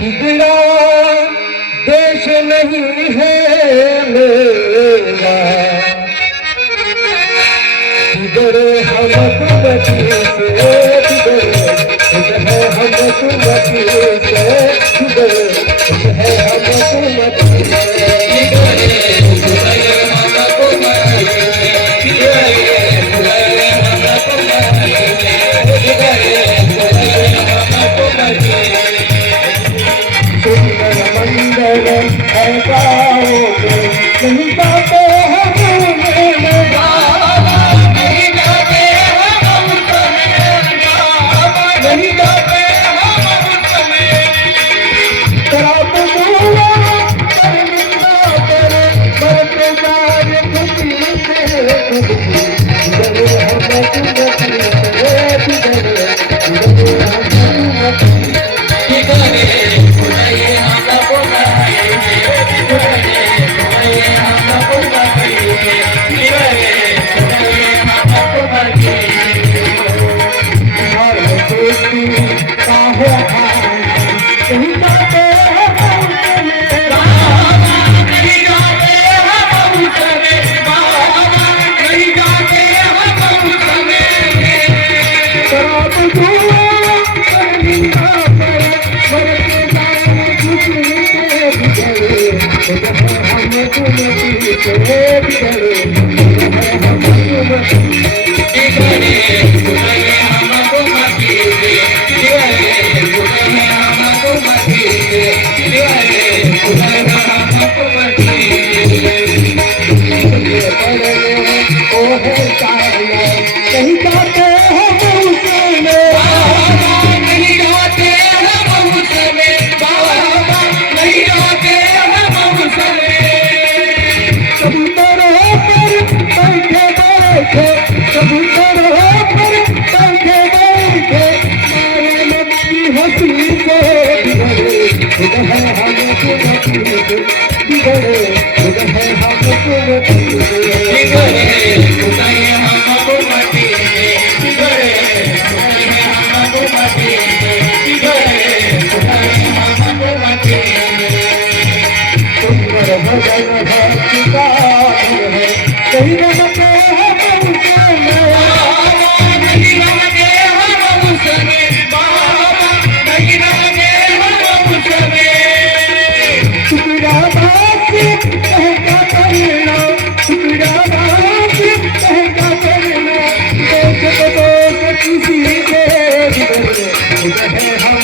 बिगड़ा देश नहीं है मेरा, बिगड़े हम तुमती से, बिगड़े हम तुमती से, बिगड़े हम तुमती से। नहीं जाते हम नहीं जाते हम नहीं जाते हम शराब दूंगा कर निंदा करे मरते जाए खुशी से हम